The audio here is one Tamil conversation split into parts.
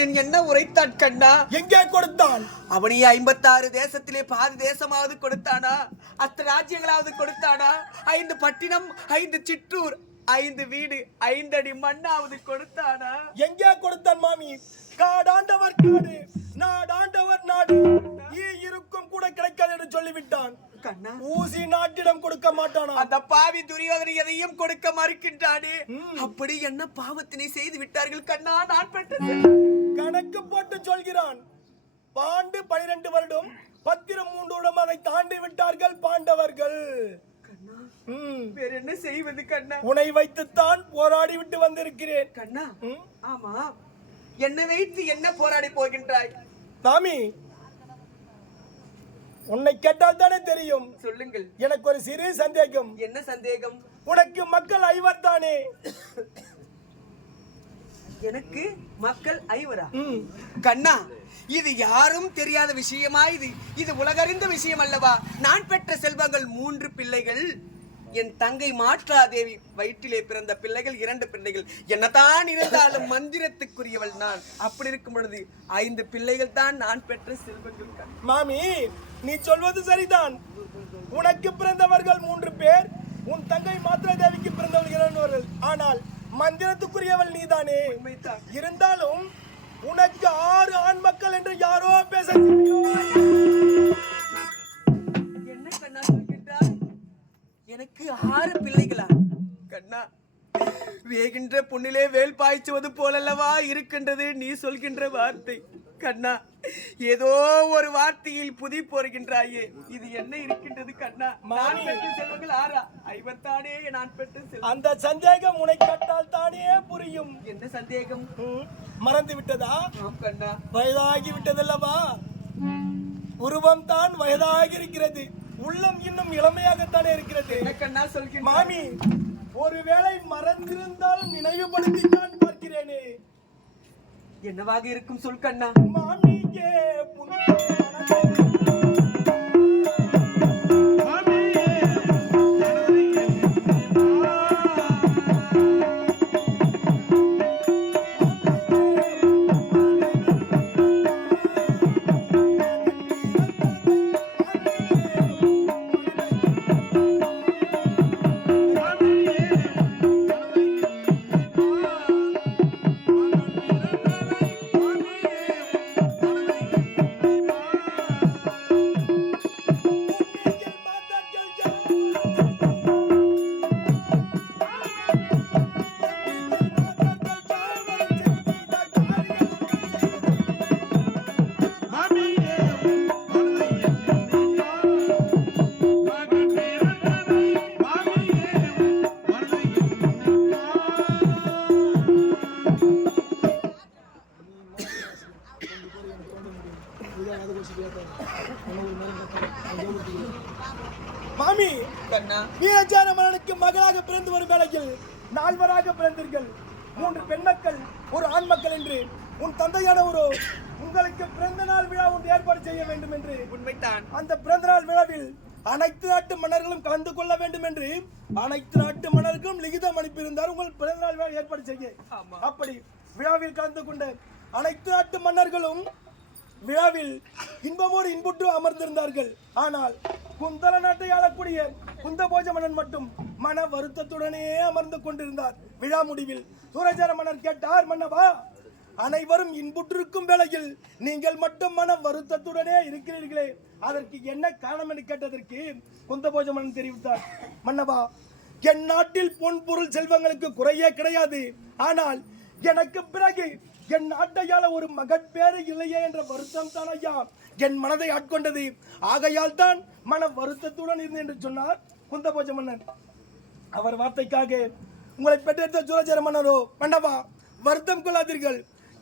என்ன உரைத்தான் கண்ணா? எங்கே கொடுத்தான்? அவனையே ஐம்பத்தாறு தேசத்திலே பாதி தேசமாவது கொடுத்தானா? அத்த ராஜ்யங்களாவது கொடுத்தானா? ஐந்து பட்டினம் ஐந்து சிற்றூர் ஐந்து வீடு ஐந்தடி மண்ணாவது கொடுத்தானா? எங்கே கொடுத்தான் மாமி? காடாண்டவர் காடு நாடாண்டவர் நாடு. ஈ இருக்கும் கூட கிடைக்காது என்று சொல்லிவிட்டான். ஊசி நாட்டிடம் கொடுக்க மாட்டானா? அந்த பாவி துரியோதனை எதையும் கொடுக்க மறுக்கின்றானே? அப்படி என்ன பாவத்தினை செய்து விட்டார்கள் கண்ணா? நான் பெற்ற செல்வம். கணக்கு போட்டு சொல்கிறான். பாண்டு பனிரெண்டு வருடம் பத்திரம் மூன்று வருடம் அதை தாண்டி விட்டார்கள் பாண்டவர்கள். வேற என்ன செய்வது கண்ணா? உன்னை வைத்துத்தான் போராடி விட்டு வந்திருக்கிறேன். கண்ணா. ஆமா என்னை வைத்து என்ன போராடி போகின்றாய்? மாமி உன்னை கேட்டால் தானே தெரியும். சொல்லுங்கள். எனக்கு ஒரு சிறு சந்தேகம். என்ன சந்தேகம்? உனக்கு மக்கள் ஐவர் தானே? எனக்கு மக்கள் ஐவரா. கண்ணா இது யாரும் தெரியாத விஷயமா இது? இது உலகறிந்த விஷயம் அல்லவா நான் பெற்ற செல்வங்கள் மூன்று பிள்ளைகள். என் தங்கை மாற்றாதேவி வயிற்றிலே பிறந்த பிள்ளைகள் இரண்டு பிள்ளைகள். என்னதான் இருந்தாலும் மந்திரத்துக்குரியவள் நான். அப்படி இருக்கும் பொழுது ஐந்து பிள்ளைகள் தான் நான் பெற்ற செல்வங்கள். மாமி நீ சொல்வது சரிதான். உனக்கு பிறந்தவர்கள் மூன்று பேர் உன் தங்கை மாத்திர தேவிக்கு பிறந்தவர்கள் இரண்டவர்கள் ஆனால் மந்திரத்துக்குரியவள் நீதானே. இருந்தாலும் உனக்கு ஆறு ஆண் மக்கள் என்று யாரோ பேச என்ன கண்ணா எனக்கு ஆறு பிள்ளைகளா? கண்ணா வேகின்ற புண்ணிலே வேல் பாய்ச்சுவது போலல்லவா இருக்கின்றது நீ சொல்கின்ற வார்த்தை. கண்ணா ஏதோ ஒரு வார்த்தையில் புதி போர்கின்றாயே. இது என்ன இருக்கின்றது கண்ணா? நான் பெற்ற செல்வங்கள் ஆறா? ஐவத்தானே நான் பெற்ற செல்வம். அந்த சந்தேகம் உன்னை கேட்டால் தானே புரியும். என்ன சந்தேகம்? மறந்து விட்டதா? கண்ணா. வயதாகி விட்டதல்லவா? உருவம் தான் வயதாகி இருக்கிறது உள்ளம் இன்னும் இளமையாகத்தானே இருக்கிறது. கண்ணா சொல்கின்ற? மாமி ஒருவேளை மறந்திருந்தாலும் நினைவுபடுத்தித்தான் பார்க்கிறேனே. என்னவாக இருக்கும் சொல் கண்ணா? மாமியே அனைத்து நாட்டு மன்னர்களும் விழாவில் இன்பமோடு இன்புற்று அமர்ந்திருந்தார்கள். ஆனால் குந்தல நாட்டை ஆளக்கூடிய குந்தபோஜ மன்னன் மட்டும் மன வருத்தத்துடனே அமர்ந்து கொண்டிருந்தார். விழா முடிவில் சூரஜர மன்னர் கேட்டார் மன்னவா அனைவரும் இன்புற்றிருக்கும் வேளையில் நீங்கள் மட்டும் மன வருத்தத்துடனே இருக்கிறீர்களே. அதற்கு என்ன காரணம் என்று கேட்டதற்கு குந்தபோஜ மன்னன் தெரிவித்தார். மன்னவா என் நாட்டில் பொன் பொருள் செல்வங்களுக்கு குறையே கிடையாது. ஆனால் எனக்கு பிறகு என் நாட்டையால் ஒரு மகட்பேறு இல்லையே என்ற வருத்தம் தான் ஐயா. என் மனதை ஆட்கொண்டது. ஆகையால் தான் மன வருத்தத்துடன் இருந்தேன் என்று சொன்னார் குந்தபோஜ மன்னன். அவர் வார்த்தைக்காக உங்களை பெற்றெடுத்த சூரஜர மன்னரோ மன்னவா வருத்தம் கொள்ளாதீர்கள்.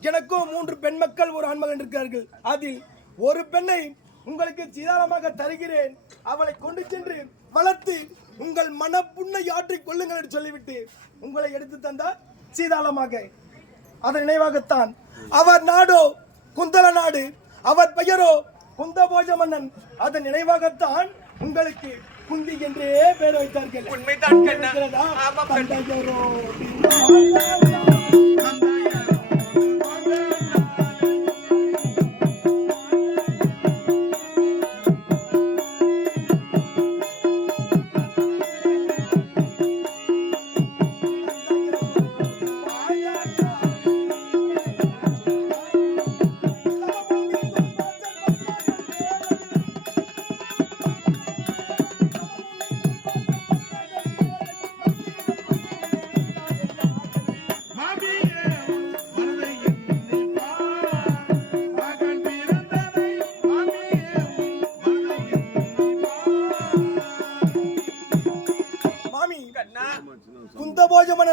எனக்கும் மூன்று பெண் மக்கள் ஒரு ஆண்மகன் இருக்கிறார்கள். அதில் ஒரு பெண்ணை உங்களுக்கு சீதாரமாக தருகிறேன். அவளை கொண்டு சென்று வளர்த்து உங்கள் மனப்புண்ணை ஆற்றிக் கொள்ளுங்கள் என்று சொல்லிவிட்டு உங்களை எடுத்து தந்தார் சீதாளமாக அதன் நினைவாகத்தான் அவர் நாடோ குந்தல நாடு அவர் பெயரோ குந்தபோஜ மன்னன் அதன் நினைவாகத்தான் உங்களுக்கு குந்தி என்றே பெயர் வைத்தார்கள். உண்மைதான்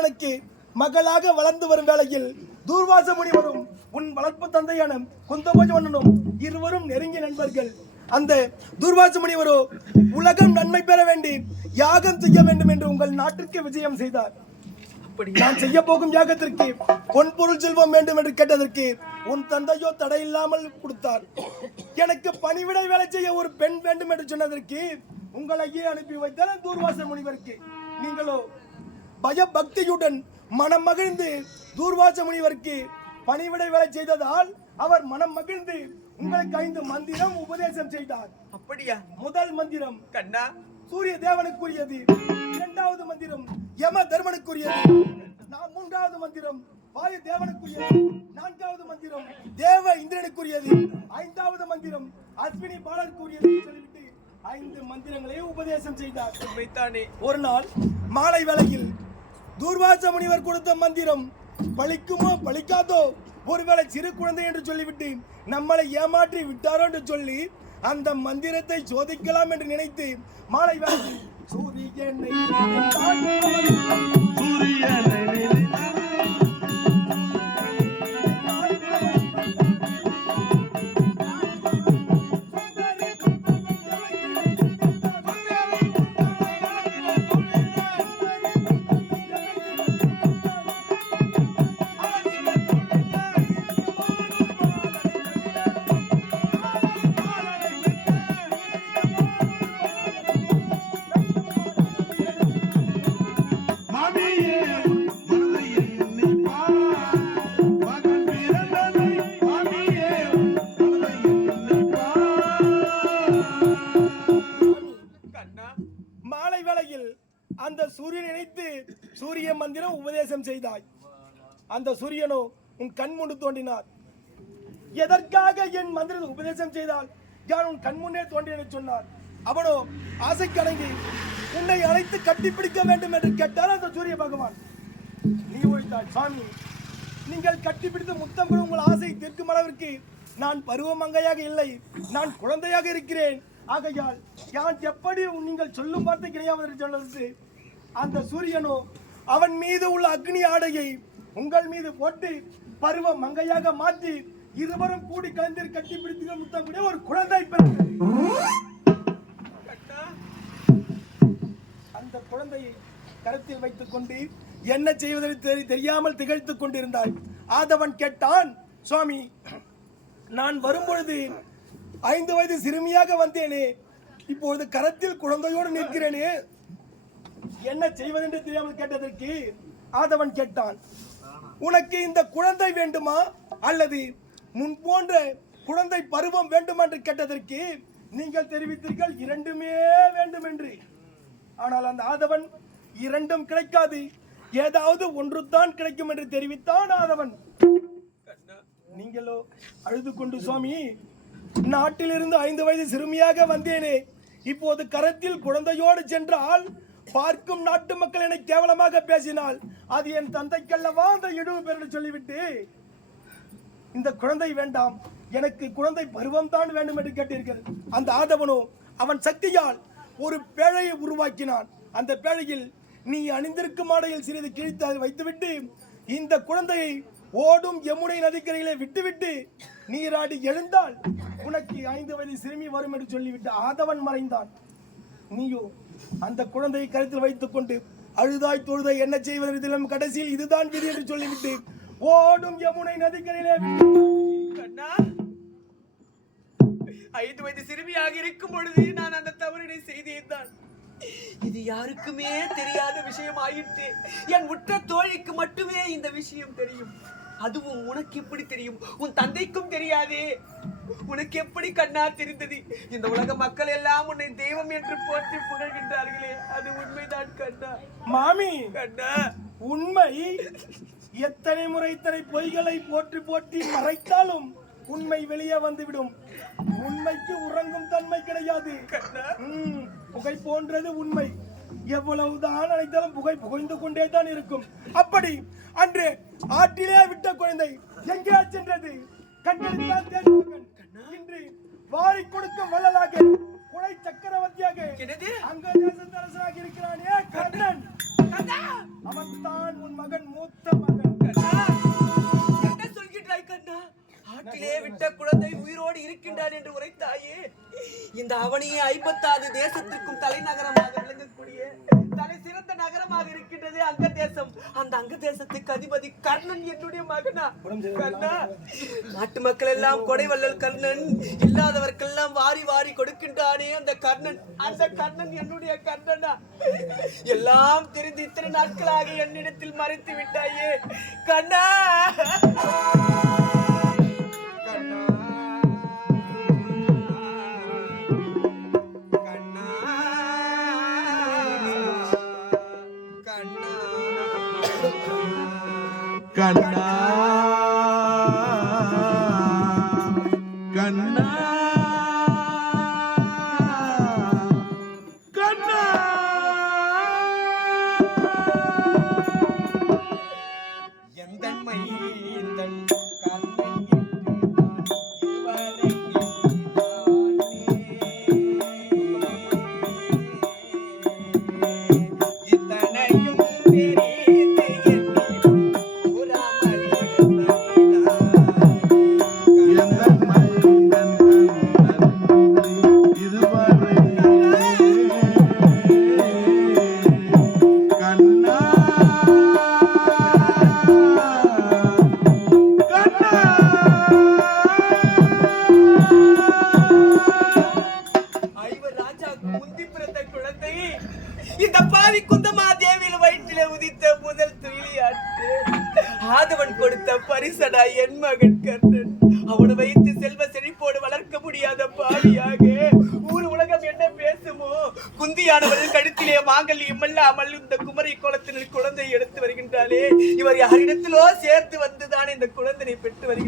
உனக்கு மகளாக வளர்ந்து வரும் வேளையில் தூர்வாச முனிவரும் உன் வளர்ப்பு தந்தையான குந்தபோஜ மன்னனும் இருவரும் நெருங்கிய நண்பர்கள். அந்த தூர்வாச முனிவரோ உலகம் நன்மை பெற வேண்டி யாகம் செய்ய வேண்டும் என்று உங்கள் நாட்டிற்கு விஜயம் செய்தார். நான் செய்ய போகும் யாகத்திற்கு பொன் பொருள் செல்வம் வேண்டும் என்று கேட்டதற்கு உன் தந்தையோ தடையில்லாமல் கொடுத்தார். எனக்கு பணிவிடை வேலை செய்ய ஒரு பெண் வேண்டும் என்று சொன்னதற்கு உங்களையே அனுப்பி வைத்தார் தூர்வாச முனிவருக்கு நீங்களோ பயபக்தியுடன் மனம் மகிழ்ந்து தூர்வாச முனிவருக்கு பணிவிடை வேலை செய்ததால் அவர் மனம் மகிழ்ந்து உங்களுக்கு ஐந்து மந்திரம் உபதேசம் செய்தார். அப்படியா? முதல் மந்திரம் கண்ணா. சூரிய தேவனுக்குரியது. இரண்டாவது மந்திரம் யம தர்மனுக்குரியது. நான் மூன்றாவது மந்திரம் வாயு தேவனுக்குரியது. நான்காவது மந்திரம் தேவ இந்திரனுக்குரியது. ஐந்தாவது மந்திரம் அஸ்வினி பாலருக்குரியது என்று சொல்லிவிட்டு ஐந்து மந்திரங்களை உபதேசம் செய்தார். உண்மைத்தானே ஒரு நாள் மாலை வேளையில் தூர்வாச முனிவர் கொடுத்த மந்திரம் பலிக்குமோ பலிக்காதோ ஒருவேளை சிறு குழந்தை என்று சொல்லிவிட்டு நம்மளை ஏமாற்றி விட்டாரோ என்று சொல்லி அந்த மந்திரத்தை சோதிக்கலாம் என்று நினைத்து மாலை வேளையில் சூரியனை சூரியனை மந்திரம் உபதேசம் செய்தாய். அந்த சூரியனோ உன் கண் முன்னு தோன்றினார். எதற்காக என் மந்திரத்தை உபதேசம் செய்தால் யார் உன் கண் முன்னே தோன்றினு சொன்னார். அவனோ ஆசை கலங்கி உன்னை அழைத்து கட்டிப்பிடிக்க வேண்டும் என்று கேட்டார் அந்த சூரிய பகவான். நீ ஒழித்தாய் சாமி நீங்கள் கட்டிப்பிடித்து முத்தம் கொடு உங்கள் ஆசை தீர்க்கும் அளவிற்கு நான் பருவமங்கையாக இல்லை நான் குழந்தையாக இருக்கிறேன். ஆகையால் யான் எப்படி நீங்கள் சொல்லும் வார்த்தை கிடையாது என்று சொன்னது அந்த சூரியனோ அவன் மீது உள்ள அக்னி ஆடையை உங்கள் மீது போட்டு பருவ மங்கையாக மாற்றி இருவரும் கூடி கலந்து கட்டிப்பிடித்து முத்தம் கூட ஒரு குழந்தை பிறந்தது. அந்த குழந்தையை கருத்தில் வைத்துக் கொண்டு என்ன செய்வதென்று தெரியாமல் திகழ்த்துக் கொண்டிருந்தாள். ஆதவன் கேட்டான் சுவாமி நான் வரும்பொழுது ஐந்து வயது சிறுமியாக வந்தேனே. இப்பொழுது கரத்தில் குழந்தையோடு நிற்கிறேனே. என்ன செய்வதென்று தெரியாமல் கேட்டதற்கு ஆதவன் கேட்டான். உனக்கு இந்த குழந்தை வேண்டுமா? அல்லது முன் போன்ற குழந்தை பருவம் வேண்டுமா என்று கேட்டதற்கு நீங்கள் தெரிவித்தீர்கள் இரண்டுமே வேண்டும் என்று. ஆனால் அந்த ஆதவன் இரண்டும் கிடைக்காது. ஏதாவது ஒன்று தான் கிடைக்கும் என்று தெரிவித்தான் ஆதவன். நீங்களோ அழுது கொண்டு சுவாமி நாட்டிலிருந்து ஐந்து வயது சிறுமியாக வந்தேனே. இப்போது கரத்தில் குழந்தையோடு சென்றால் பார்க்கும் நாட்டு மக்கள் என்னை கேவலமாக பேசினால் அது என் தந்தைக்கல்லவா? அந்த இழிவு பெயர் சொல்லிவிட்டு இந்த குழந்தை வேண்டாம். எனக்கு குழந்தை பருவம் தான் வேண்டும் என்று கேட்டீர்கள் அந்த ஆதவனோ அவன் சக்தியால் ஒரு பேழையை உருவாக்கினான். அந்த பேழையில் நீ அணிந்திருக்கும் ஆடையில் சிறிது கிழித்து வைத்துவிட்டு இந்த குழந்தையை ஓடும் யமுனை நதிக்கரையிலே விட்டுவிட்டு நீராடி எழுந்தால் உனக்கு ஐந்து வயது சிறுமி வரும் என்று சொல்லிவிட்டு ஆதவன் மறைந்தான். நீயோ அந்த குழந்தையை கருத்தில் வைத்துக் கொண்டு அழுதாய் தொழுதாய் என்ன செய்வது கடைசியில் இதுதான் விதி என்று சொல்லிவிட்டு ஓடும் யமுனை நதிக்கரையிலே ஐந்து வயது சிறுமியாக இருக்கும் பொழுது நான் அந்த தவறினை செய்தேன் தான். இது யாருக்குமே தெரியாத விஷயம் ஆயிற்று என் உற்ற தோழிக்கு மட்டுமே இந்த விஷயம் தெரியும். அதுவும் உனக்கு எப்படி தெரியும்? உன் தந்தைக்கும் தெரியாதே. உனக்கு எப்படி கண்ணா தெரிந்தது? இந்த உலக மக்கள் எல்லாம் உன்னை தெய்வம் என்று போற்றி புகழ்கின்றார்களே. அது உண்மைதான் கண்ணா. மாமி! கண்ணா. உண்மை! எத்தனை முறை இத்தனை பொய்களை போற்றி போற்றி மறைத்தாலும் உண்மை வெளியே வந்துவிடும். உண்மைக்கு உறங்கும் தன்மை கிடையாது. புகை போன்றது உண்மை. எவ்வளவுதான் அனைத்தாலும் புகை புகைந்து கொண்டே தான் இருக்கும். அப்படி அன்று ஆற்றிலே விட்ட குழந்தை எங்கே சென்றது? கண்டெடுத்தான் தேர்ந்தவன். இன்று வாரி கொடுக்கும் வள்ளலாக கொடை சக்கரவர்த்தியாக அங்க தேசத்தரசனாக இருக்கிறானே கர்ணன் கண்ணா! அவன்தான் உன் மகன் மூத்த மகன். என்ன சொல்கின்றாய் கண்ணா. ஆட்டிலே விட்ட குழந்தை உயிரோடு இருக்கின்றான் என்று உரைத்தாயே. இந்த அவனியே ஐம்பத்தாறு தேசத்திற்கும் தலைநகரமாக விளங்கக்கூடிய தலை சிறந்த நகரமாக இருக்கின்றது அங்க தேசம். அந்த அங்க தேசத்துக்கு அதிபதி கர்ணன் என்னுடைய மகனா. கண்ணா நாட்டு மக்கள் எல்லாம் கொடைவள்ளல் கர்ணன் இல்லாதவர்க்கெல்லாம் வாரி வாரி கொடுக்கின்றானே அந்த கர்ணன். அந்த கர்ணன் என்னுடைய கர்ணனா. எல்லாம் தெரிந்து இத்தனை நாட்களாக என்னிடத்தில் மறைத்து விட்டாயே. கண்ணா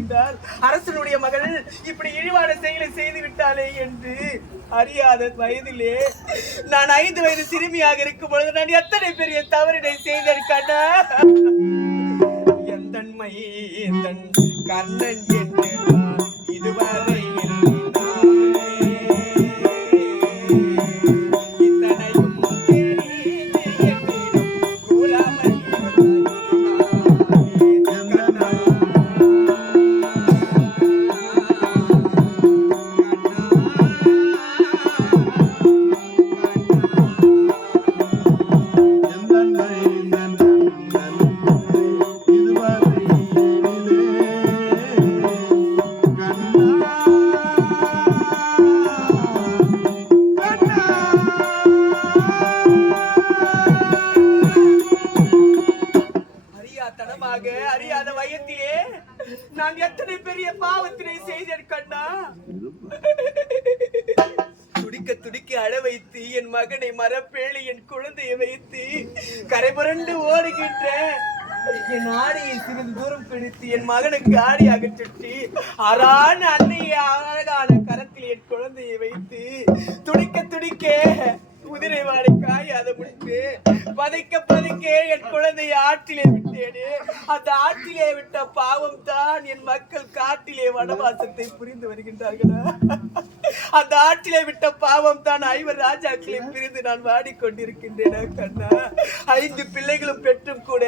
பெற்று அரசனுடைய மகள் இப்படி இழிவான செயலை செய்து விட்டாளே என்று அறியாத வயதிலே நான் ஐந்து வயது சிறுமியாக இருக்கும் பொழுது நான் எத்தனை பெரிய தவறினை செய்திருக்கேனா எந்தன் கர்ணன் துடிக்க துடிக்க. குதிரை வாடை காயாத முடித்து பதைக்க பதைக்க என் குழந்தையை ஆற்றிலே விட்டேனே. அந்த ஆற்றிலே விட்ட பாவம் தான் என் மக்கள் காட்டிலே வனவாசத்தை புரிந்து வருகின்றார்களா? அந்த ஆற்றிலே விட்ட பாவம் தான் ஐவர் ராஜாக்களை பிரிந்து நான் வாடிக்கொண்டிருக்கின்றேனா கண்ணா? ஐந்து பிள்ளைகளும் பெற்றும் கூட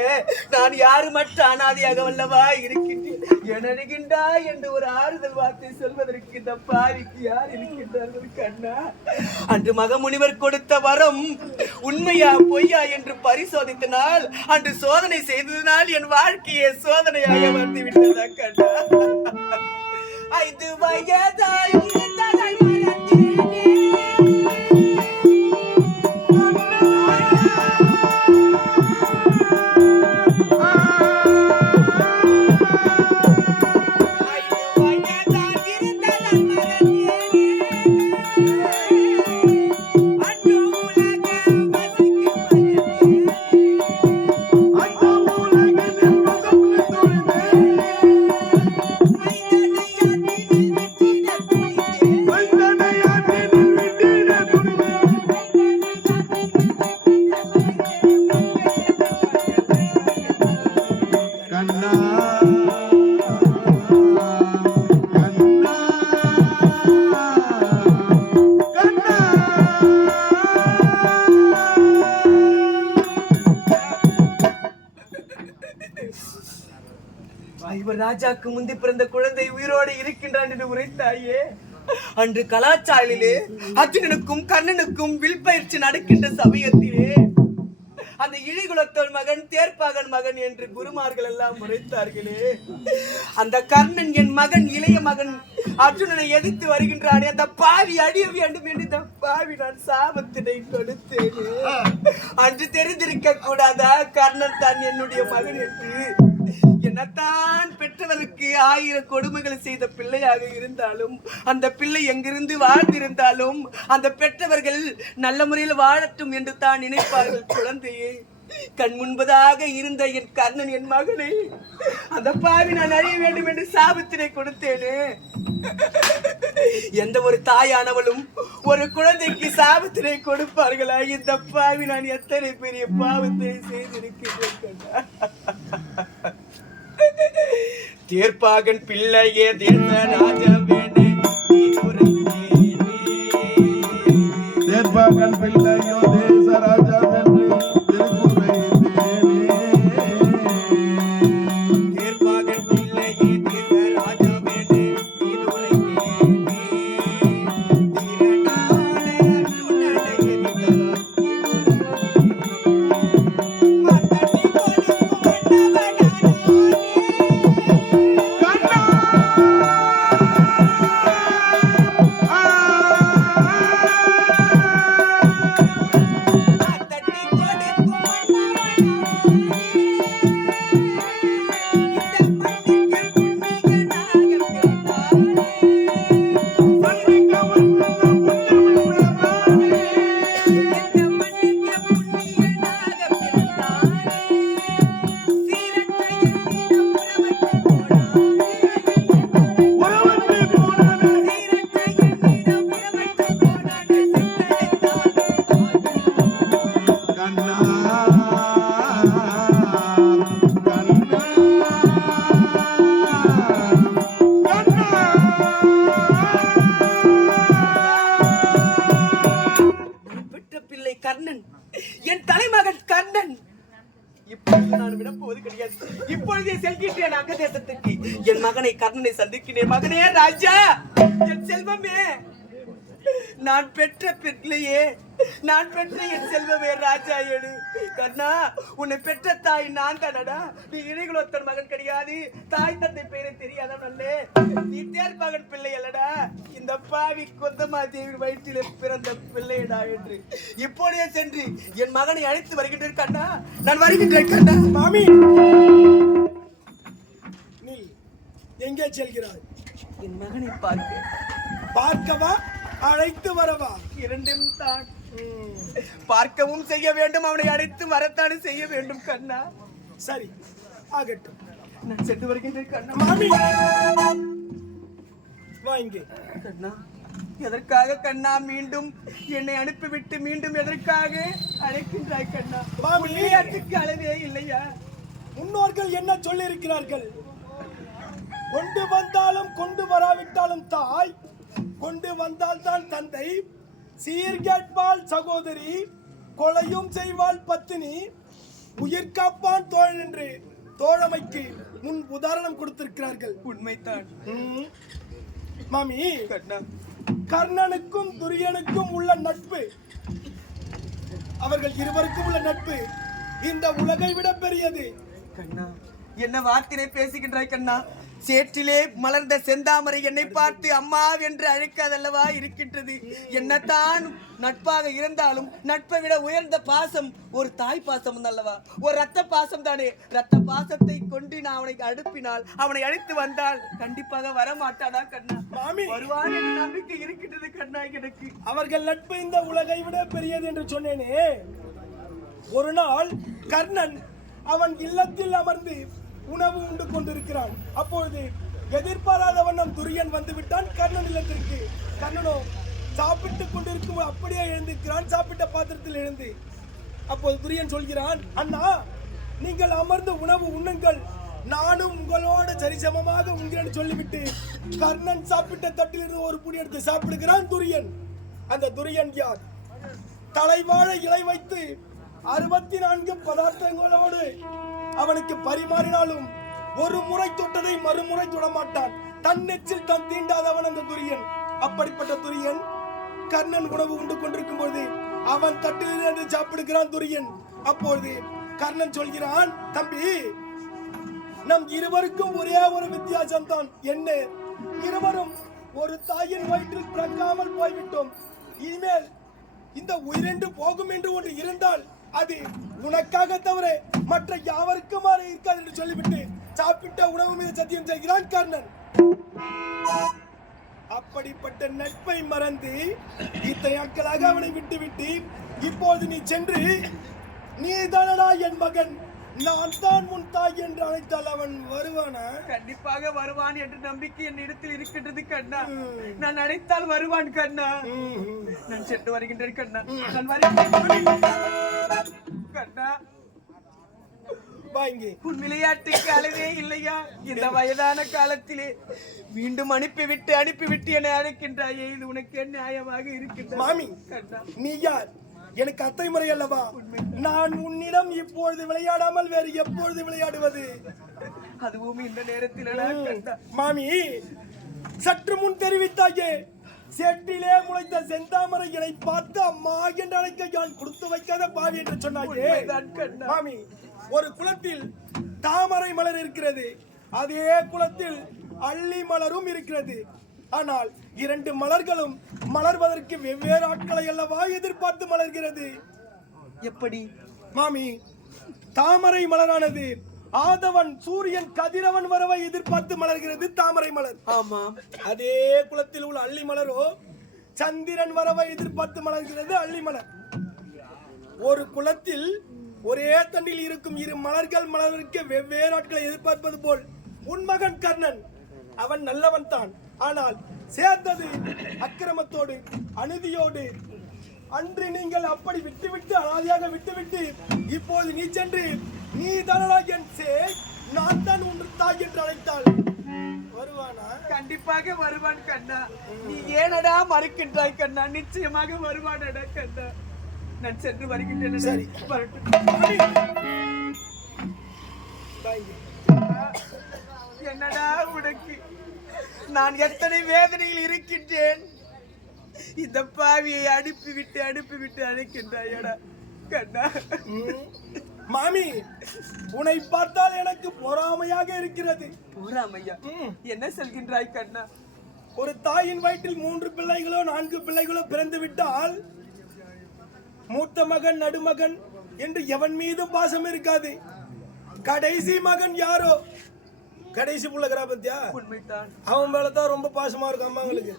நான் யாரு மட்டும் அனாதையாக வல்லவா இருக்கின்றேன்? எனடுகின்றா என்று ஒரு ஆறுதல் வார்த்தை சொல்வதற்கு இந்த பாவிக்கு யார் இருக்கின்றார்கள் கண்ணா? அன்று மகமுனிவர் கொடுத்த வரம். உண்மையா பொய்யா என்று பரிசோதித்தனால் அன்று சோதனை செய்ததினால் என் வாழ்க்கையை சோதனையாக வந்து விட்டதா கண்ணா ஐந்து வயதாய் முந்தி பிறந்த குழந்தை உயிரோடு இருக்கின்றான் என்று உரைத்தாயே. அன்று கலாச்சாரிலே அர்ஜுனனுக்கும் கர்ணனுக்கும் வில் பயிற்சி நடக்கின்ற சமயத்திலே அந்த இழிகுலத்தோர் மகன் தேர்ப்பாகன் மகன் என்று குருமார்கள் எல்லாம் உரைத்தார்களே. அந்த கர்ணன் என் மகன் இளைய மகன் அர்ஜுனனை எதிர்த்து வருகின்றானே. அந்த பாவி அடிய வேண்டும் என்று இந்த பாவி நான் சாபத்தினை கொடுத்தேனே அன்று தெரிந்திருக்க கூடாதா கர்ணன் தான் என்னுடைய மகன் என்று? என்னத்தான் பெற்றவருக்கு ஆயிரம் கொடுமைகள் செய்த பிள்ளையாக இருந்தாலும் அந்த பிள்ளை எங்கிருந்து வாழ்ந்திருந்தாலும் அந்த பெற்றவர்கள் நல்ல முறையில் வாழட்டும் என்று தான் நினைப்பார்கள் குழந்தையை. கண் முன்பதாக இருந்த என் கர்ணன் என் மகனை அந்த பாவி நான் அறிய வேண்டும் என்று சாபத்தினை கொடுத்தேனே. எந்த ஒரு தாயானவளும் ஒரு குழந்தைக்கு சாபத்தினை கொடுப்பார்களா? இந்த பாவி நான் எத்தனை பெரிய பாவத்தை செய்திருக்கிறேன் கண்ணா. தேர்ப்பாகன் பிள்ளையே தேர்ந்த ராஜா ராஜவேணே தேர்ப்பாகன் பிள்ளையோ நான் பெற்ற பிள்ளையே. நான் பெற்ற என் செல்வமே ராஜா எடு. கண்ணா உன்னை பெற்ற தாய் நான் தானடா. நீ இணைகுலத்தன் மகன் கிடையாது. தாய் தந்தை பெயரை தெரியாத நல்லே நீ தேர் மகன் பிள்ளை அல்லடா. இந்த பாவி கொந்தமா தேவி வயிற்றிலே பிறந்த பிள்ளையடா என்று. இப்பொழுதே சென்று என் மகனை அழைத்து வருகின்றேன் கண்ணா. நான் வருகின்றேன் கண்ணா. மாமி! நீ எங்கே செல்கிறாய்? என் மகனை பார்க்க. பார்க்கவா? அழைத்து வரவா? இரண்டும் தான். பார்க்கவும் செய்ய வேண்டும் அவனை அழைத்து வரத்தானே செய்ய வேண்டும் கண்ணா. சரி ஆகட்டும். நான் சென்று வருகின்றேன் கண்ணா. மாமி! வா இங்கே. கண்ணா எதற்காக கண்ணா மீண்டும் என்னை அனுப்பிவிட்டு மீண்டும் எதற்காக அழைக்கின்றாய் கண்ணா? விளையாட்டுக்கு அளவே இல்லையா? முன்னோர்கள் என்ன சொல்லியிருக்கிறார்கள்? கொண்டு வந்தாலும் கொண்டு வராவிட்டாலும் தாய் கொண்டு வந்தால்தான் தந்தை. சீர்கேட்பால் சகோதரி கொலையும் செய்வாள் பத்தினி. உயிர் காப்பான் தோழன் என்று தோழமைக்கு முன் உதாரணம் கொடுத்திருக்கிறார்கள். உண்மைதான். மாமி கர்ணனுக்கும் துரியனுக்கும் உள்ள நட்பு. அவர்கள் இருவருக்கும் உள்ள நட்பு இந்த உலகை விட பெரியது. கண்ணா என்ன வார்த்தையை பேசுகின்றாய் கண்ணா? சேற்றிலே மலர்ந்த செந்தாமரை என்னை பார்த்து அம்மா என்று அழைக்காதல்லவா இருக்கின்றது. என்னத்தான் நட்பாக இருந்தாலும் நட்பை விட உயர்ந்த பாசம் ஒரு தாய் பாசம் அல்லவா? ஒரு ரத்த பாசம் தானே ரத்த பாசத்தை கொண்டு நான் அவனை அனுப்பினால் அவனை அழைத்து வந்தால் கண்டிப்பாக வரமாட்டானா கண்ணா? மாமி! வருவான் என்ற நம்பிக்கை இருக்கின்றது கண்ணா எனக்கு. அவர்கள் நட்பு இந்த உலகை விட பெரியது என்று சொன்னேனே. ஒரு நாள் கர்ணன் அவன் இல்லத்தில் அமர்ந்து உணவு உண்டு கொண்டிருக்கிறான். அப்பொழுது எதிர்பாராத வண்ணம் துரியன் வந்து விட்டான் கர்ணன் இல்லத்திற்கு. கர்ணனோ சாப்பிட்டுக் கொண்டிருக்கும் அப்படியே எழுந்திருக்கிறான். சாப்பிட்ட பாத்திரத்தில் எழுந்து. அப்போது துரியன் சொல்கிறான் அண்ணா நீங்கள் அமர்ந்து உணவு உண்ணுங்கள். நானும் உங்களோட சரிசமமாக உண்கிறேன் சொல்லிவிட்டு கர்ணன் சாப்பிட்ட தட்டிலிருந்து ஒரு புடி எடுத்து சாப்பிடுகிறான் துரியன். அந்த துரியன் யார்? தலைவாழ இலை வைத்து அறுபத்தி நான்கு பதார்த்தங்களோடு அவனுக்கு பரிமாறினாலும் ஒரு முறை தொட்டதை மறுமுறை தொடமாட்டான். தன் நெச்சில் தன் தீண்டாதவன் அந்த துரியன். அப்படிப்பட்ட துரியன் கர்ணன் உணவு உண்டு கொண்டிருக்கும் போது அவன் தட்டிலிருந்து சாப்பிடுகிறான் துரியன். அப்பொழுது கர்ணன் சொல்கிறான் தம்பி நம் இருவருக்கும் ஒரே ஒரு வித்தியாசம் தான் என்ன? இருவரும் ஒரு தாயின் வயிற்றில் பிறக்காமல் போய்விட்டோம். இனிமேல் இந்த உயிரென்று போகும் என்று ஒன்று இருந்தால் அது உனக்காக தவிர மற்ற யாவருக்குமாறு இருக்காது என்று சொல்லிவிட்டு சாப்பிட்ட உணவு மீது சத்தியம் செய்கிறான் கர்ணன். அப்படிப்பட்ட நட்பை மறந்து இத்தனை நாட்களாக அவனை விட்டுவிட்டு இப்போது நீ சென்று நீ தானடா என் மகன் நான் தான் உன் தாய் என்று அழைத்தால் அவன் வருவானா? கண்டிப்பாக வருவான் என்ற நம்பிக்கை என் இடத்தில் இருக்கின்றது கண்ணா. நான் அழைத்தால் வருவான் கண்ணா. நான் சென்று வருகின்றேன் கண்ணா. நான் வருகின்றேன். கண்ணா. வா இங்கே உன் விளையாட்டுக்கு அளவே இல்லையா? இந்த வயதான காலத்திலே மீண்டும் அனுப்பிவிட்டு அனுப்பிவிட்டு என அழைக்கின்றாயே இது உனக்கு நியாயமாக இருக்கின்றது? மாமி நீ யார்? எனக்கு அத்தை முறை அல்லவா? நான் உன்னிடம் இப்பொழுது விளையாடாமல் வேறு எப்பொழுது விளையாடுவது? அதுவும் இந்த நேரத்தில் மாமி சற்று முன் தெரிவித்தாயே செட்டிலே முளைத்த செந்தாமரை பார்த்து அம்மா என்று அழைக்க நான் கொடுத்து வைக்காத பாவி என்று சொன்னாயே. மாமி ஒரு குளத்தில் தாமரை மலர் இருக்கிறது. அதே குளத்தில் அள்ளி மலரும் இருக்கிறது. ஆனால் இரண்டு மலர்களும் மலர்வதற்கு வெவ்வேறு ஆட்களை அல்லவா எதிர்பார்த்து மலர்கிறது. எப்படி? மாமி தாமரை மலரானது ஆதவன் சூரியன் கதிரவன் வரவை எதிர்பார்த்து மலர்கிறது தாமரை மலர். ஆமாம் அதே குளத்தில் உள்ள அள்ளி மலரோ சந்திரன் வரவை எதிர்பார்த்து மலர்கிறது அள்ளி மலர். ஒரு குளத்தில் ஒரே தண்டில் இருக்கும் இரு மலர்கள் மலருக்கு வெவ்வேறு ஆட்களை எதிர்பார்ப்பது போல். உன் மகன் கர்ணன் அவன் நல்லவன் தான். ஆனால் சேர்ந்தது அக்கிரமத்தோடு அநீதியோடு. அன்று நீங்கள் அப்படி விட்டுவிட்டு அனாதையாக விட்டுவிட்டு இப்போது நீ சென்று நீ தானடா என் சேய்? நான் தான் உன் தாய் என்று அழைத்தாள். வருவானா? கண்டிப்பாக வருவான் கண்ணா. நீ ஏனடா மறுக்கின்றாய் கண்ணா? நிச்சயமாக வருவானடா கண்ணா. நான் சென்று வருகின்றேன் சரி. என்னடா உனக்கு? நான் எத்தனை வேதனையில் இருக்கின்றேன்? இந்த பாவியை அனுப்பிவிட்டு அனுப்பிவிட்டு அழைக்கின்றாயடா. கண்ணா. மாமி உன்னை பார்த்தால் எனக்கு பொறாமையாக இருக்கிறது. போறாமையா. என்ன சொல்கின்றாய் கண்ணா? ஒரு தாயின் வயிற்றில் மூன்று பிள்ளைகளோ நான்கு பிள்ளைகளோ பிறந்து விட்டால் மூத்த மகன் நடுமகன் என்று எவன் மீதும் பாசம் இருக்காது. கடைசி மகன் யாரோ? கடைசி புள்ள உண்மைதான். அவன் மேல தான் ரொம்ப பாசமா இருக்கும் அம்மாங்களுக்கு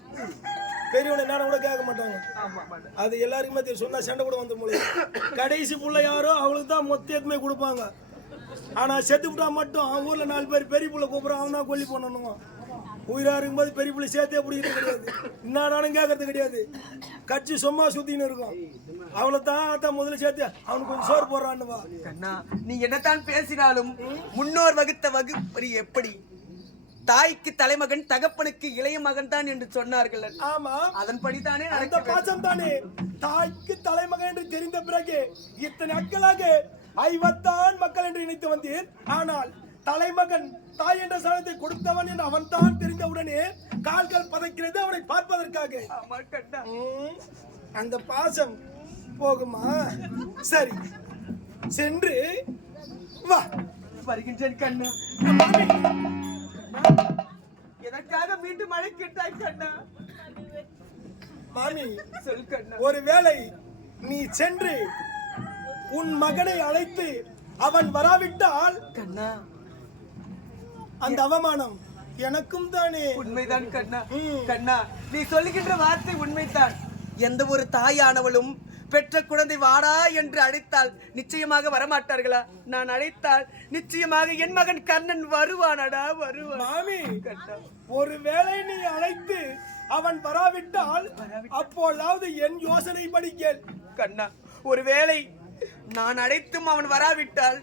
பெரியவனை என்னன்னு கூட கேட்க மாட்டாங்க. அது எல்லாருக்குமே தெரியும். சொன்னா சண்டை கூட வந்து முடியும் கடைசி புள்ள யாரோ அவளுக்கு தான் மொத்த எதுவுமே கொடுப்பாங்க. ஆனா செத்து விட்டா மட்டும் அவன் ஊர்ல நாலு பேர் பெரிய புள்ள கூப்பிடுறான் அவன் தான் கொல்லி பண்ணணும் உயிரா இருக்கும்போது பெரிய புள்ள சேர்த்தே பிடிக்கிறது கிடையாது. என்னடானும் கேட்கறது கிடையாது. கட்சி சும்மா சுத்தின்னு இருக்கும். அவளை தான் அதான் முதல்ல சேர்த்து அவனுக்கு கொஞ்சம் சோறு போடுறான்னு வா நீ என்னதான் பேசினாலும் முன்னோர் வகுத்த வகுப்படி எப்படி? தாய்க்கு தலைமகன் தகப்பனுக்கு இளைய மகன் தான் என்று சொன்னார்கள். ஆமா. அதன்படிதானே அந்த நடக்க வேண்டும். பாசம் தானே தாய்க்கு தலைமகன் என்று தெரிந்த பிறகு இத்தனை நாட்களாக ஐவத்தான் மக்கள் என்று நினைத்து வந்தேன். ஆனால் தலைமகன் தாய் என்ற சனத்தை கொடுத்தவன் என்று அவன் தான் தெரிந்தவுடனே கால்கள் பதைக்கிறது அவனை பார்ப்பதற்காக. அந்த பாசம் போகுமா? சரி சென்று வா. வருகின்றேன் கண்ணா. எதற்காக மீண்டும் அழைக்கின்றாய் கண்ணா? மாமி சொல் கண்ணா. ஒருவேளை நீ சென்று உன் மகனை அழைத்து அவன் வராவிட்டால் கண்ணா. அந்த அவமானம் எனக்கும் தானே. உண்மைதான் கண்ணா. கண்ணா நீ சொல்லுகின்ற வார்த்தை உண்மைதான். எந்த ஒரு தாயானவளும் பெற்ற குழந்தை வாடா என்று அழைத்தால் நிச்சயமாக வரமாட்டார்களா? நான் அழைத்தால் நிச்சயமாக என் மகன் கண்ணன் வருவானடா வருவான். மாமி ஒருவேளை நீ அழைத்து அவன் வராவிட்டால் அப்போதாவது என் யோசனை படிக்கல் கண்ணா ஒருவேளை நான் அழைத்தும் அவன் வராவிட்டால்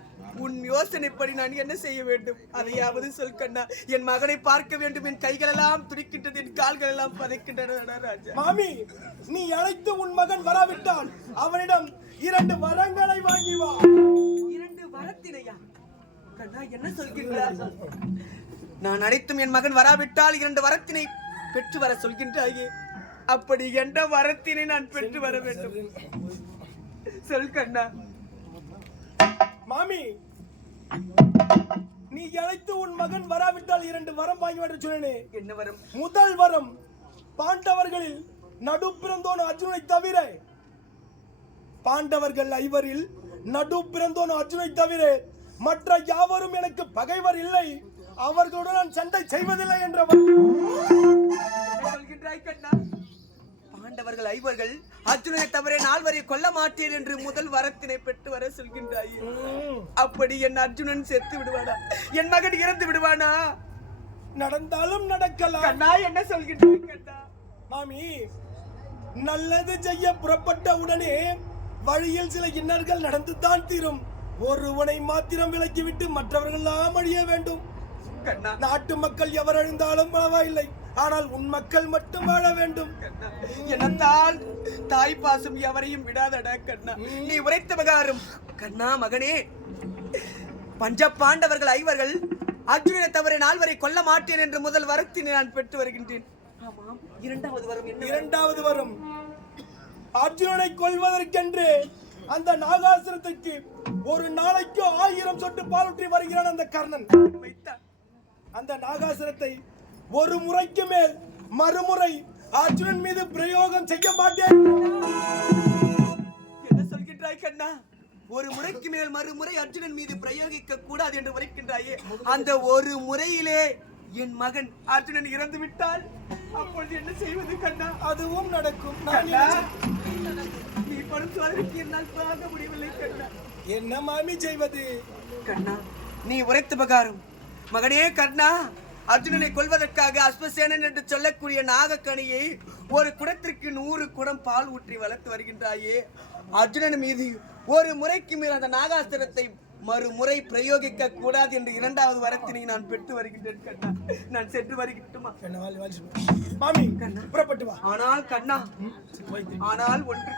உன் யோசனைப்படி நான் என்ன செய்ய வேண்டும்? அதையாவது சொல் கண்ணா. என் மகனை பார்க்க வேண்டும். என் கைகளெல்லாம் துடிக்கின்றது. என் கால்கள் எல்லாம் பதைக்கின்றன ராஜா. மாமி நீ அழைத்து உன் மகன் வராவிட்டால் அவனிடம் இரண்டு வரங்களை வாங்கி வா. இரண்டு வரத்தினையா? கண்ணா என்ன சொல்கின்றார் நான் அனைத்தும் என் மகன் வராவிட்டால் இரண்டு வரத்தினை பெற்று வர சொல்கின்றாயே. அப்படி எந்த வரத்தினை நான் பெற்று வர வேண்டும்? சொல் கண்ணா. மாமி நீ அழைத்து உன் மகன் வராவிட்டால் இரண்டு வரம் வாங்கி சொன்னேனே. என்ன வரும்? முதல் வரம் பாண்டவர்களில் நடு பிறந்தோன் அர்ஜுனை தவிர பாண்டவர்கள் ஐவரில் நடு பிறந்தோன் அர்ஜுனை தவிர மற்ற யாவரும் எனக்கு பகைவர் இல்லை. அவர்களுடன் நான் சண்டை செய்வதில்லை என்ற ஐவர்கள் அர்ஜுனனை தவிர நால்வரை கொல்ல மாட்டேன் என்று முதல் வரத்தினை பெற்று வர சொல்கின்றாயே. அப்படி என் அர்ஜுனன் செத்து விடுவானா? என் மகன் இறந்து விடுவானா? நடந்தாலும் நடக்கலாம். கண்ணா என்ன சொல்கின்றாய் கண்ணா? மாமி நல்லது செய்ய புறப்பட்ட உடனே வழியில் சில இன்னல்கள் நடந்துதான் தீரும். ஒருவனை மாத்திரம் விலக்கிவிட்டு மற்றவர்களெல்லாம் அழிய வேண்டும். நாட்டு மக்கள் எவர் அழிந்தாலும் பரவாயில்லை. ஆனால் உன் மக்கள் மட்டும் வாழ வேண்டும். கண்ணா, எனத்தால் தாய் பாசம் எவரையும் விடாதடா கண்ணா. நீ உரைத்த பிரகாரம் கண்ணா மகனே பஞ்ச பாண்டவர்கள் ஐவர்கள் அர்ஜுனனை தவிர நால்வரை கொல்ல மாட்டேன் என்று முதல் வரத்தினை நான் பெற்று வருகின்றேன். ஆமாம். இரண்டாவது வரம் என்ன? இரண்டாவது வரும். அர்ஜுனனை கொல்வதற்கென்று அந்த நாகாசுரத்துக்கு ஒரு நாளைக்கு ஆயிரம் சொட்டு பாலூற்றி வருகிறான் அந்த கர்ணன். அந்த நாகாசுரத்தை ஒரு முறைக்கு மேல் மறுமுறை அர்ஜுனன் மீது பிரயோகம் செய்ய மாட்டேன். என்ன சொல்கின்றாய் கண்ணா? ஒரு முறைக்கு மேல் மறுமுறை அர்ஜுனன் மீது பிரயோகிக்க கூடாது என்று உரைக்கின்றாயே. அந்த ஒரு முறையிலே என் மகன் அர்ஜுனன் இறந்து விட்டால் அப்பொழுது என்ன செய்வது கண்ணா? அதுவும் நடக்கும். நீ படும் சோதனைக்கு என்னால் தாங்க முடியவில்லை கண்ணா. என்ன மாமி செய்வது? கண்ணா நீ உரைத்த பிரகாரம் மகனே கண்ணா அர்ஜுனனை கொல்வதற்காக அஸ்வசேனன் என்று சொல்லக்கூடிய நாகக்கணியை ஒரு குடத்திற்கு நூறு குடம் பால் ஊற்றி வளர்த்து வருகின்றாயே. அர்ஜுனன் மீது ஒரு முறைக்கு மேல் அந்த நாகாஸ்திரத்தை மறுமுறை பிரயோகிக்க கூடாது என்று இரண்டாவது வரத்தினை நான் பெற்று வருகின்றேன் கண்ணா. நான் சென்று வருகிட்டுமா. மாமி புறப்பட்டு வா. ஆனால் கண்ணா ஆனால் ஒன்று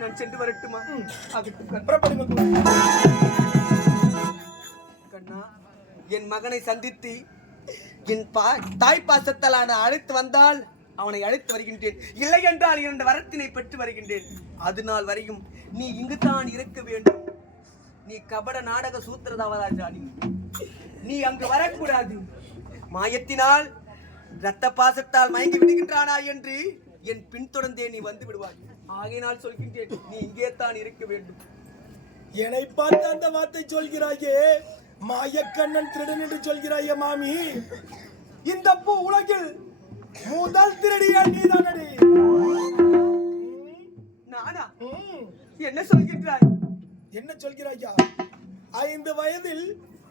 நான் சென்று வரட்டுமா? கண்ணா. புறப்படுங்கள் கண்ணா என் மகனை சந்தித்து என் பா தாய் பாசத்தால் அழைத்து வந்தால் அவனை அழைத்து வருகின்றேன். இல்லை என்றால் இரண்டு வரத்தினை பெற்று வருகின்றேன். அது நாள் வரையும் நீ இங்குதான் இருக்க வேண்டும். நீ கபட நாடக சூத்திரதாவராஜா நீ நீ அங்கு வரக்கூடாது. மாயத்தினால் இரத்த பாசத்தால் மயங்கி விடுகின்றானா என்று என் பின்தொடர்ந்தே நீ வந்து விடுவாய். ஆகையினால் சொல்கின்றேன் நீ இங்கே தான் இருக்க வேண்டும். என்னை பார்த்து அந்த வார்த்தை சொல்கிறாயே மாயக்கண்ணன் திருடன் என்று சொல்கிறாயே மாமி. இந்த பூ உலகில் முதல் திருடிய நீதானடி நானா? என்ன சொல்கின்றாய்? என்ன சொல்கிறாயா? ஐந்து வயதில்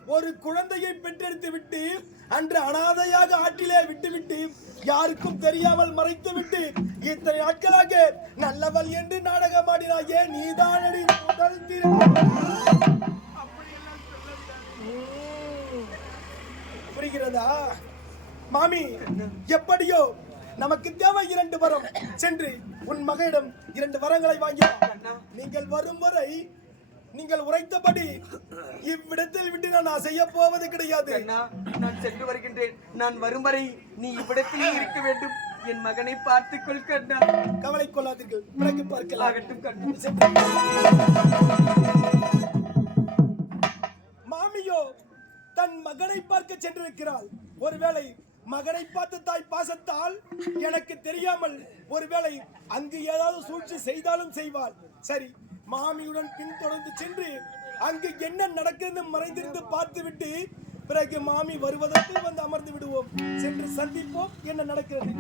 ஒரு குழந்தையை பெற்றெடுத்து விட்டு அன்று அனாதையாக ஆற்றிலே விட்டுவிட்டு யாருக்கும் தெரியாமல் மறைத்து விட்டு இத்தனை நாட்களாக நல்லவள் என்று நாடகமாடினாயே நீதானடி முதல் திருடி மாமி எப்படியோ நமக்கு தேவை இரண்டு வரம். சென்று உன் மகளிடம் இரண்டு வரங்களை வாங்கி. நீங்கள் வரும் வரை நீங்கள் உரைத்தபடி இவ்விடத்தில் விட்டு நான் செய்ய போவது கிடையாது. நான் சென்று வருகின்றேன். நான் வரும் வரை நீ இவ்விடத்திலே இருக்க வேண்டும். என் மகனை பார்த்துக்கொள் கண்ணா. கவலை கொள்ளாதீர்கள். பிறகு பார்க்கலாம். ஆகட்டும் கண்ணா. மாமியோ தன் மகனை பார்க்க சென்றிருக்கிறாள். ஒருவேளை மகனை பார்த்து தாய் பாசத்தால் எனக்கு தெரியாமல் ஒருவேளை அங்கு ஏதாவது சூழ்ச்சி செய்தாலும் செய்வாள். சரி மாமியுடன் பின்தொடர்ந்து சென்று அங்கு என்ன நடக்கிறது மறைந்திருந்து பார்த்துவிட்டு பிறகு மாமி வருவதற்கு வந்து அமர்ந்து விடுவோம். சென்று சந்திப்போம் என்ன நடக்கிறது.